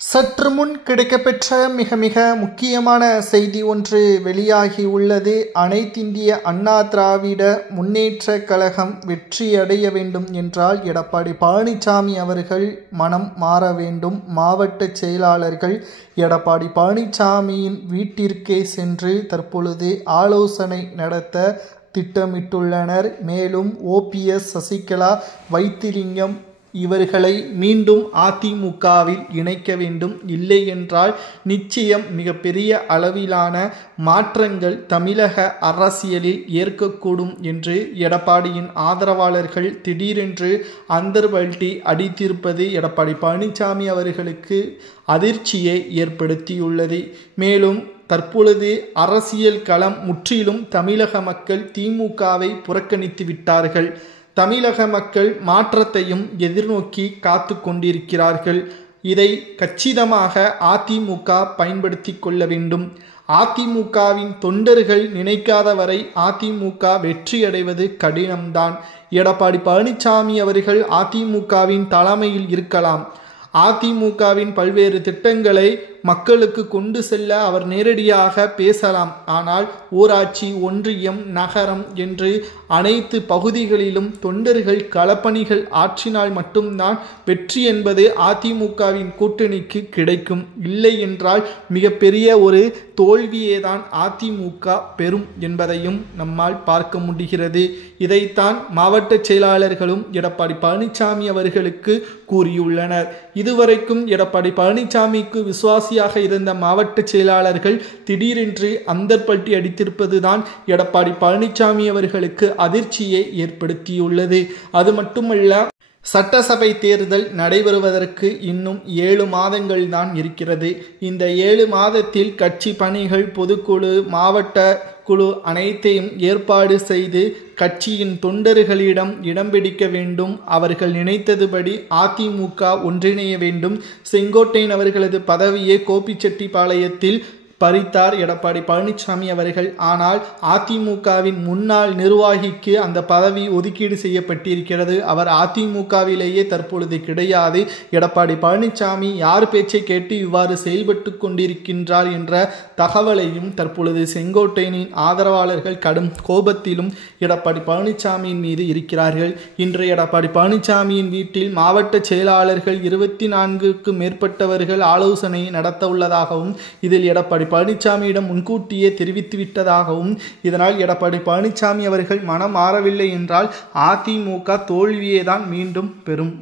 சற்று முன் கிடைக்கப்பெற்ற மிக முக்கியமான செய்தி ஒன்று வெளியாகி உள்ளது. அனைத்திந்திய அண்ணா திராவிட முன்னேற்றக் கழகம் வெற்றியடைய வேண்டும் என்றால் எடப்பாடி பழனிசாமி அவர்கள் மனம் மாற வேண்டும். மாவட்ட செயலாளர்கள் எடப்பாடி பழனிசாமியின் வீட்டிற்கே சென்று தற்பொழுது ஆலோசனை நடத்த திட்டமிட்டுள்ளனர். மேலும் ஓபிஎஸ், சசிகலா, வைத்திலிங்கம் இவர்களை மீண்டும் அதிமுகவில் இணைக்க வேண்டும். இல்லை என்றால் நிச்சயம் மிகப்பெரிய அளவிலான மாற்றங்கள் தமிழக அரசியலில் ஏற்கக்கூடும் என்று எடப்பாடியின் ஆதரவாளர்கள் திடீரென்று அந்தர்பல்ட்டி அடித்திருப்பது எடப்பாடி பழனிசாமி அவர்களுக்கு அதிர்ச்சியை ஏற்படுத்தியுள்ளது. மேலும் தற்பொழுது அரசியல் களம் முற்றிலும் தமிழக மக்கள் திமுகவை புறக்கணித்து விட்டார்கள். தமிழக மக்கள் மாற்றத்தையும் எதிர்நோக்கி காத்து கொண்டிருக்கிறார்கள். இதை கச்சிதமாக அதிமுக பயன்படுத்தி கொள்ள வேண்டும். அதிமுகவின் தொண்டர்கள் நினைக்காத வரை அதிமுக வெற்றியடைவது கடினம்தான். எடப்பாடி பழனிசாமி அவர்கள் அதிமுகவின் தலைமையில் இருக்கலாம். அதிமுகவின் பல்வேறு திட்டங்களை மக்களுக்கு கொண்டு செல்ல அவர் நேரடியாக பேசலாம். ஆனால் ஊராட்சி, ஒன்றியம், நகரம் என்று அனைத்து பகுதிகளிலும் தொண்டர்கள் களப்பணிகள் ஆற்றினால் மட்டும்தான் வெற்றி என்பது அதிமுகவின் கூட்டணிக்கு கிடைக்கும். இல்லை என்றால் மிகப்பெரிய ஒரு தோல்வியே தான் அதிமுக பெறும் என்பதையும் நம்மால் பார்க்க முடிகிறது. இதைத்தான் மாவட்ட செயலாளர்களும் எடப்பாடி பழனிசாமி அவர்களுக்கு கூறியுள்ளனர். இதுவரைக்கும் எடப்பாடி பழனிசாமிக்கு விசுவாசியாக இருந்த மாவட்ட செயலாளர்கள் திடீரென்று அந்தர்பல்ட்டி அடித்திருப்பதுதான் எடப்பாடி பழனிசாமி அவர்களுக்கு அதிர்ச்சியை ஏற்படுத்தியுள்ளது. அது மட்டுமல்ல, சட்டசபை தேர்தல் நடைபெறுவதற்கு இன்னும் 7 மாதங்கள் தான் இருக்கிறது. இந்த 7 மாதத்தில் கட்சி பணிகள், பொதுக்குழு, மாவட்ட குழு அனைத்தையும் ஏற்பாடு செய்து கட்சியின் தொண்டர்களிடம் இடம் பிடிக்க வேண்டும். அவர்கள் நினைத்ததுபடி அதிமுக ஒன்றிணைய வேண்டும். செங்கோட்டையன் அவர்களது பதவியை கோபிச்செட்டிப்பாளையத்தில் பறித்தார் எடப்பாடி பழனிசாமி அவர்கள். ஆனால் அதிமுகவின் முன்னாள் நிர்வாகிக்கு அந்த பதவி ஒதுக்கீடு செய்யப்பட்டிருக்கிறது. அவர் அதிமுகவிலேயே தற்பொழுது கிடையாது. எடப்பாடி பழனிசாமி யார் பேச்சை கேட்டு இவ்வாறு செயல்பட்டு கொண்டிருக்கின்றார் என்ற தகவலையும் தற்பொழுது செங்கோட்டையனின் ஆதரவாளர்கள் கடும் கோபத்திலும் எடப்பாடி பழனிசாமியின் மீது இருக்கிறார்கள். இன்று எடப்பாடி பழனிசாமியின் வீட்டில் மாவட்ட செயலாளர்கள் 24க்கும் மேற்பட்டவர்கள் ஆலோசனை நடத்த உள்ளதாகவும், இதில் எடப்பாடி பழனிசாமியிடம் முன்கூட்டியே தெரிவித்துவிட்டதாகவும், இதனால் எடப்பாடி பழனிசாமி அவர்கள் மனம் மாறவில்லை என்றால் அதிமுக தோல்வியே தான் மீண்டும் பெறும்.